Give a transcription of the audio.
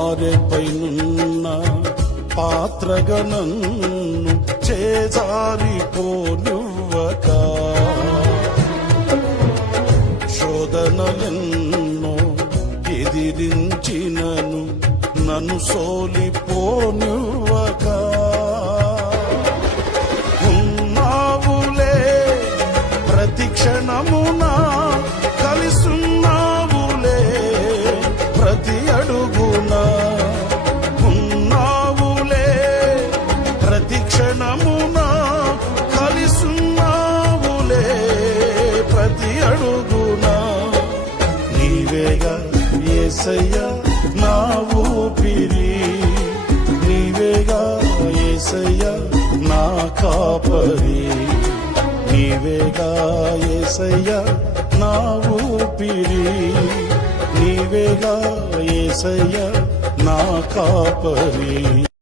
పారెపైనున్న పాత్రగా నన్ను చేజారిపోనివ్వక శోధనలెన్నో ఎదిరించినను నన్ను సోలిపోనివ్వక ఉన్నావులే ప్రతి క్షణమున కలిసున్నావులే ప్రతి అడుగున ఉన్నావులే ప్రతి క్షణమున కలిసున్నావులే ప్రతి అడుగున నీవేగా యేసయ్యా నా ఊపిరి నీవేగా యేసయ్యా నా కాపరి నీవేగా యేసయ్యా నా ఊపిరి నీవేగా యేసయ్యా నా కాపరి